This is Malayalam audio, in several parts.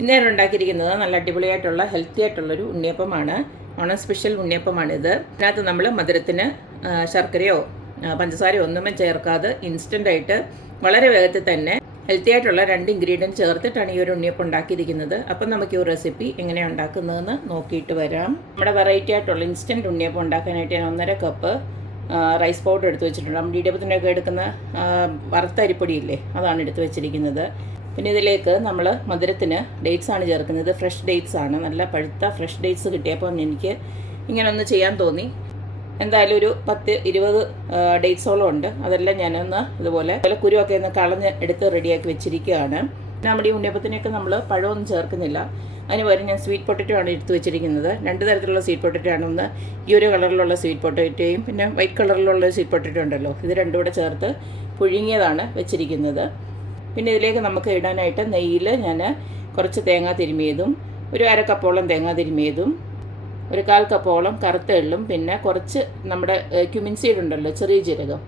ഇന്ന് ഞാൻ ഉണ്ടാക്കിയിരിക്കുന്നത് നല്ല അടിപൊളിയായിട്ടുള്ള ഹെൽത്തി ആയിട്ടുള്ളൊരു ഉണ്ണിയപ്പമാണ്. ഓണം സ്പെഷ്യൽ ഉണ്ണിയപ്പമാണിത്. ഇതിനകത്ത് നമ്മൾ മധുരത്തിന് ശർക്കരയോ പഞ്ചസാരയോ ഒന്നും ചേർക്കാതെ ഇൻസ്റ്റൻ്റായിട്ട് വളരെ വേഗത്തിൽ തന്നെ ഹെൽത്തി ആയിട്ടുള്ള 2 ഇൻഗ്രീഡിയൻറ്റ് ചേർത്തിട്ടാണ് ഈ ഒരു ഉണ്ണിയപ്പം ഉണ്ടാക്കിയിരിക്കുന്നത്. അപ്പം നമുക്ക് ഈ റെസിപ്പി എങ്ങനെയാണ് ഉണ്ടാക്കുന്നതെന്ന് നോക്കിയിട്ട് വരാം. നമ്മുടെ വെറൈറ്റി ആയിട്ടുള്ള ഇൻസ്റ്റൻറ്റ് ഉണ്ണിയപ്പം ഉണ്ടാക്കാനായിട്ട് ഞാൻ 1.5 കപ്പ് റൈസ് പൗഡർ എടുത്ത് വെച്ചിട്ടുണ്ട്. നമ്മൾ ഇടിയപ്പത്തിനൊക്കെ എടുക്കുന്ന വറുത്ത അരിപ്പൊടിയില്ലേ, അതാണ് എടുത്ത് വെച്ചിരിക്കുന്നത്. പിന്നെ ഇതിലേക്ക് നമ്മൾ മധുരത്തിന് ഡേറ്റ്സ് ആണ് ചേർക്കുന്നത്. ഫ്രഷ് ഡേറ്റ്സ് ആണ്, നല്ല പഴുത്ത ഫ്രഷ് ഡേറ്റ്സ് കിട്ടിയപ്പോൾ എനിക്ക് ഇങ്ങനെ ഒന്ന് ചെയ്യാൻ തോന്നി. എന്തായാലും ഒരു 10-20 ഡേറ്റ്സോളം ഉണ്ട്. അതെല്ലാം ഞാനൊന്ന് ഇതുപോലെ കുരുവൊക്കെ ഒന്ന് കളഞ്ഞ് എടുത്ത് റെഡിയാക്കി വെച്ചിരിക്കുകയാണ്. നമ്മുടെ ഈ ഉണ്ണിയപ്പത്തിനൊക്കെ നമ്മൾ പഴമൊന്നും ചേർക്കുന്നില്ല. അതിന് പകരം ഞാൻ സ്വീറ്റ് പൊട്ടറ്റോ ആണ് എടുത്ത് വെച്ചിരിക്കുന്നത്. 2 തരത്തിലുള്ള സ്വീറ്റ് പൊട്ടറ്റോ ആണ്. ഒന്ന് ഈ ഒരു കളറിലുള്ള സ്വീറ്റ് പൊട്ടറ്റോയും പിന്നെ വൈറ്റ് കളറിലുള്ള സ്വീറ്റ് പൊട്ടറ്റോ ഉണ്ടല്ലോ, ഇത് രണ്ടും കൂടെ ചേർത്ത് പുഴുങ്ങിയതാണ് വെച്ചിരിക്കുന്നത്. പിന്നെ ഇതിലേക്ക് നമുക്ക് ഇടാനായിട്ട് നെയ്യിൽ ഞാൻ കുറച്ച് തേങ്ങ തിരുമിയതും, ഒരു 1/2 കപ്പോളം തേങ്ങ തിരുമിയതും, ഒരു 1/4 കപ്പോളം കറുത്ത എള്ളും, പിന്നെ കുറച്ച് നമ്മുടെ ക്യുമിൻ സീഡ് ഉണ്ടല്ലോ, ചെറിയ ജീരകം,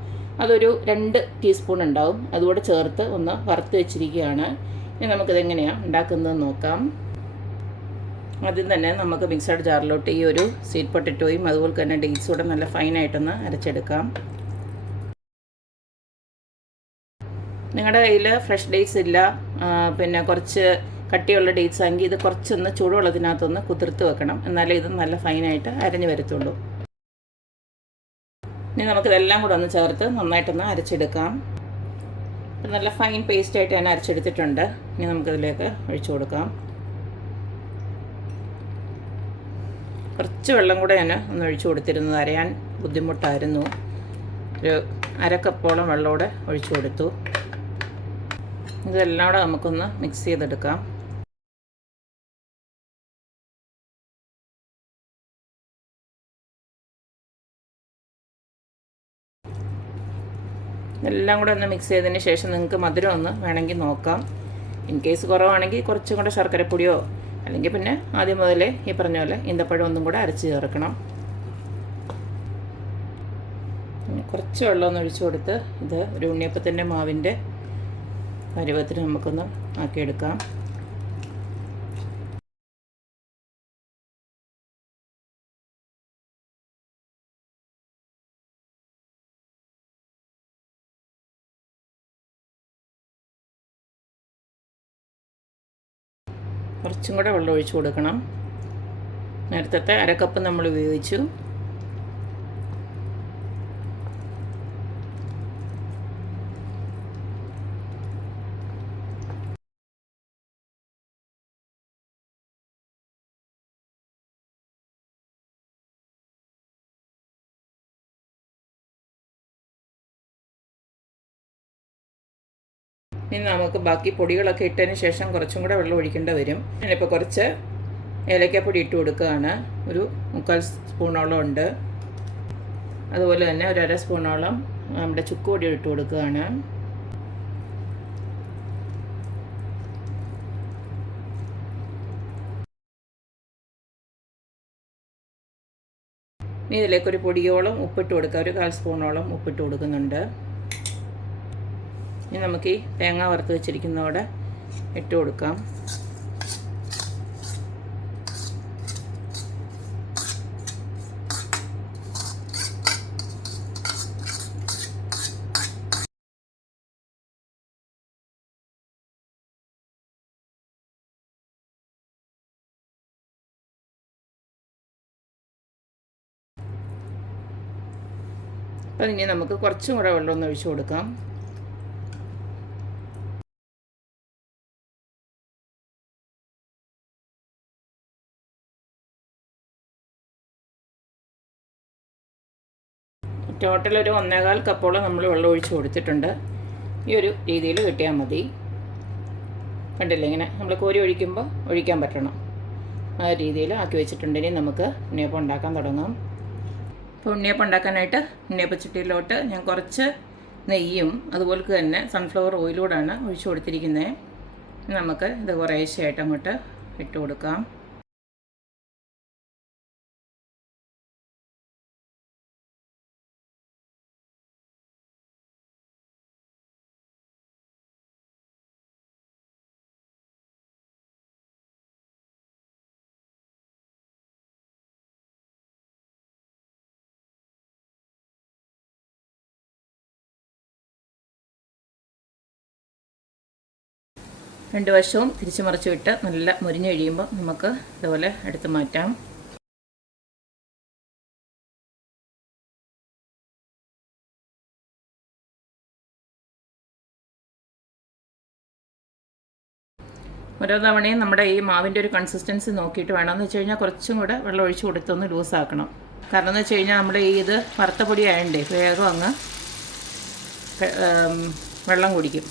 അതൊരു 2 ടീസ്പൂൺ ഉണ്ടാവും, അതുകൂടെ ചേർത്ത് ഒന്ന് വറുത്ത് വെച്ചിരിക്കുകയാണ്. ഇനി നമുക്കിതെങ്ങനെയാണ് ഉണ്ടാക്കുന്നതെന്ന് നോക്കാം. ആദ്യം തന്നെ നമുക്ക് മിക്സഡ് ജാറിലോട്ട് ഈ ഒരു സ്വീറ്റ് പൊട്ടറ്റോയും അതുപോലെ തന്നെ ഡേറ്റ്സും കൂടെ നല്ല ഫൈനായിട്ടൊന്ന് അരച്ചെടുക്കാം. നിങ്ങളുടെ കയ്യിൽ ഫ്രഷ് ഡേറ്റ്സ് ഇല്ല, പിന്നെ കുറച്ച് കട്ടിയുള്ള ഡേറ്റ്സ് ആണെങ്കിൽ ഇത് കുറച്ചൊന്ന് ചൂടുവെള്ളത്തിനകത്തൊന്ന് കുതിർത്ത് വെക്കണം, എന്നാലേ ഇത് നല്ല ഫൈനായിട്ട് അരഞ്ഞു വരത്തുള്ളൂ. ഇനി നമുക്കിതെല്ലാം കൂടെ ഒന്ന് ചേർത്ത് നന്നായിട്ടൊന്ന് അരച്ചെടുക്കാം. നല്ല ഫൈൻ പേസ്റ്റായിട്ട് ഞാൻ അരച്ചെടുത്തിട്ടുണ്ട്. ഇനി നമുക്കിതിലേക്ക് ഒഴിച്ചു കൊടുക്കാം. കുറച്ച് വെള്ളം കൂടെ ഞാൻ ഒന്ന് ഒഴിച്ചു കൊടുത്തിരുന്നത്, അരയാൻ ബുദ്ധിമുട്ടായിരുന്നു. ഒരു 1/2 കപ്പോളം വെള്ളം കൂടെ ഒഴിച്ചു കൊടുത്തു. ഇതെല്ലാം കൂടെ നമുക്കൊന്ന് മിക്സ് ചെയ്തെടുക്കാം. ഇതെല്ലാം കൂടെ ഒന്ന് മിക്സ് ചെയ്തതിന് ശേഷം നിങ്ങൾക്ക് മധുരം ഒന്ന് വേണമെങ്കിൽ നോക്കാം. ഇൻ കേസ് കുറവാണെങ്കിൽ കുറച്ചും കൂടെ ശർക്കരപ്പൊടിയോ അല്ലെങ്കിൽ പിന്നെ ആദ്യം മുതലേ ഈ പറഞ്ഞ പോലെ ഈന്തപ്പഴം ഒന്നും കൂടെ അരച്ച് ചേർക്കണം. കുറച്ച് വെള്ളം ഒന്ന് ഒഴിച്ചു കൊടുത്ത് ഇത് ഒരു ഉണ്ണിയപ്പത്തിൻ്റെ മാവിൻ്റെ പരുവത്തിന് നമുക്കൊന്ന് ആക്കിയെടുക്കാം. കുറച്ചും കൂടെ വെള്ളം ഒഴിച്ചു കൊടുക്കണം. നേരത്തെ 1/2 കപ്പ് നമ്മൾ ഉപയോഗിച്ചു. ഇനി നമുക്ക് ബാക്കി പൊടികളൊക്കെ ഇട്ടതിന് ശേഷം കുറച്ചും കൂടെ വെള്ളം ഒഴിക്കേണ്ടി വരും. ഞാനിപ്പോൾ കുറച്ച് ഏലക്കാപ്പൊടി ഇട്ട് കൊടുക്കുകയാണ്. ഒരു 3/4 സ്പൂണോളം ഉണ്ട്. അതുപോലെ തന്നെ ഒരു 1/2 സ്പൂണോളം നമ്മുടെ ചുക്കുപൊടി ഇട്ട് കൊടുക്കുകയാണ്. ഇനി ഇതിലേക്കൊരു പൊടിയോളം ഉപ്പിട്ട് കൊടുക്കുക. ഒരു 1/4 സ്പൂണോളം ഉപ്പിട്ട് കൊടുക്കുന്നുണ്ട്. ഇനി നമുക്ക് ഈ തേങ്ങ വറുത്ത് വെച്ചിരിക്കുന്നതോടെ ഇട്ട് കൊടുക്കാം. അപ്പം ഇനി നമുക്ക് കുറച്ചും കൂടെ വെള്ളം ഒന്ന് ഒഴിച്ചു കൊടുക്കാം. ടോട്ടൽ ഒരു 1.25 കപ്പോളം നമ്മൾ വെള്ളം ഒഴിച്ച് കൊടുത്തിട്ടുണ്ട്. ഈ ഒരു രീതിയിൽ കിട്ടിയാൽ മതി. കണ്ടില്ലേ, ഇങ്ങനെ നമ്മൾ കോരി ഒഴിക്കുമ്പോൾ ഒഴിക്കാൻ പറ്റണം, ആ രീതിയിൽ ആക്കി വെച്ചിട്ടുണ്ട്. ഇനി നമുക്ക് ഉണ്ണിയപ്പം ഉണ്ടാക്കാൻ തുടങ്ങാം. ഇപ്പോൾ ഉണ്ണിയപ്പം ഉണ്ടാക്കാനായിട്ട് ഉണ്ണിയപ്പച്ചട്ടിയിലോട്ട് ഞാൻ കുറച്ച് നെയ്യും അതുപോലെ തന്നെ സൺഫ്ലവർ ഓയിലൂടെയാണ് ഒഴിച്ചു കൊടുത്തിരിക്കുന്നത്. നമുക്ക് ഇത് കുറേശ്ശെയായിട്ട് അങ്ങോട്ട് ഇട്ട് കൊടുക്കാം. രണ്ട് വശവും തിരിച്ചു മറിച്ച് വിട്ട് നല്ല മുരിഞ്ഞ് കഴിയുമ്പോൾ നമുക്ക് ഇതുപോലെ എടുത്ത് മാറ്റാം. ഓരോ തവണയും നമ്മുടെ ഈ മാവിൻ്റെ ഒരു കൺസിസ്റ്റൻസി നോക്കിയിട്ട് വേണമെന്ന് വെച്ച് കഴിഞ്ഞാൽ കുറച്ചും കൂടെ വെള്ളം ഒഴിച്ച് കൊടുത്തൊന്ന് ലൂസാക്കണം. കാരണം എന്ന് വെച്ച് കഴിഞ്ഞാൽ നമ്മുടെ ഇത് വറുത്ത പൊടി ആയതുകൊണ്ടേ വേഗം അങ്ങ് വെള്ളം കുടിക്കും.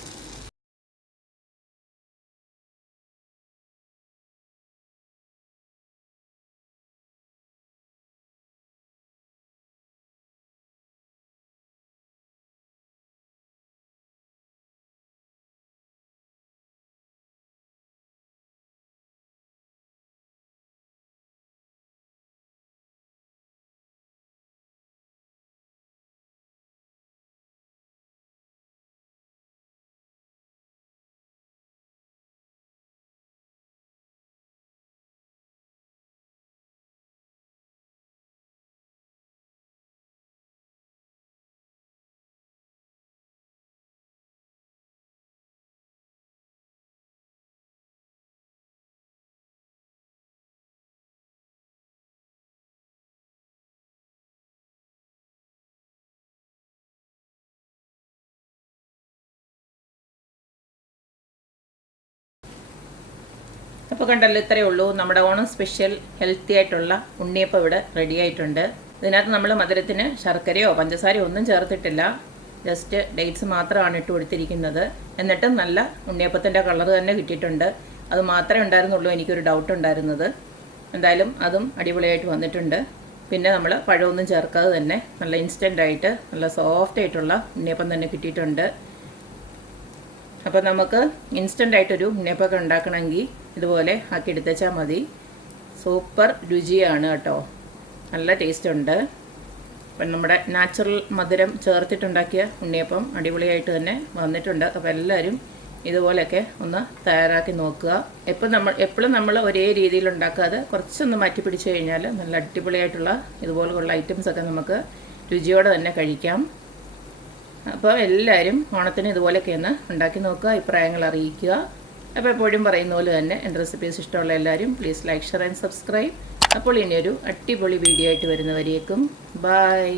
അപ്പോൾ കണ്ടല്ലോ, ഇത്രയേ ഉള്ളൂ. നമ്മുടെ ഓണം സ്പെഷ്യൽ ഹെൽത്തി ആയിട്ടുള്ള ഉണ്ണിയപ്പം ഇവിടെ റെഡി ആയിട്ടുണ്ട്. ഇതിനകത്ത് നമ്മൾ മധുരത്തിന് ശർക്കരയോ പഞ്ചസാരയോ ഒന്നും ചേർത്തിട്ടില്ല. ജസ്റ്റ് ഡേറ്റ്സ് മാത്രമാണ് ഇട്ട് കൊടുത്തിരിക്കുന്നത്. എന്നിട്ടും നല്ല ഉണ്ണിയപ്പത്തിൻ്റെ കളർ തന്നെ കിട്ടിയിട്ടുണ്ട്. അത് മാത്രമേ ഉണ്ടായിരുന്നുള്ളൂ എനിക്കൊരു ഡൗട്ട് ഉണ്ടായിരുന്നത്. എന്തായാലും അതും അടിപൊളിയായിട്ട് വന്നിട്ടുണ്ട്. പിന്നെ നമ്മൾ പഴമൊന്നും ചേർക്കാതെ തന്നെ നല്ല ഇൻസ്റ്റൻ്റായിട്ട് നല്ല സോഫ്റ്റ് ആയിട്ടുള്ള ഉണ്ണിയപ്പം തന്നെ കിട്ടിയിട്ടുണ്ട്. അപ്പോൾ നമുക്ക് ഇൻസ്റ്റൻ്റായിട്ടൊരു ഉണ്ണിയപ്പമൊക്കെ ഉണ്ടാക്കണമെങ്കിൽ ഇതുപോലെ ആക്കി എടുത്തേച്ചാൽ മതി. സൂപ്പർ രുചിയാണ് കേട്ടോ, നല്ല ടേസ്റ്റ് ഉണ്ട്. അപ്പം നമ്മുടെ നാച്ചുറൽ മധുരം ചേർത്തിട്ടുണ്ടാക്കിയ ഉണ്ണിയപ്പം അടിപൊളിയായിട്ട് തന്നെ വന്നിട്ടുണ്ട്. അപ്പോൾ എല്ലാവരും ഇതുപോലെയൊക്കെ ഒന്ന് തയ്യാറാക്കി നോക്കുക. എപ്പോഴും നമ്മൾ ഒരേ രീതിയിൽ ഉണ്ടാക്കാതെ കുറച്ചൊന്ന് മാറ്റി പിടിച്ചു കഴിഞ്ഞാൽ നല്ല അടിപൊളിയായിട്ടുള്ള ഇതുപോലെയുള്ള ഐറ്റംസൊക്കെ നമുക്ക് രുചിയോടെ തന്നെ കഴിക്കാം. അപ്പോൾ എല്ലാവരും ഓണത്തിന് ഇതുപോലെയൊക്കെ ഒന്ന് ഉണ്ടാക്കി നോക്കുക, അഭിപ്രായങ്ങൾ അറിയിക്കുക. അപ്പോൾ എപ്പോഴും പറയുന്ന പോലെ തന്നെ എൻ്റെ റെസിപ്പീസ് ഇഷ്ടമുള്ള എല്ലാവരും please like, share and subscribe. അപ്പോൾ ഇനിയൊരു അടിപൊളി വീഡിയോ ആയിട്ട് വരുന്നവരേക്കും ബൈ.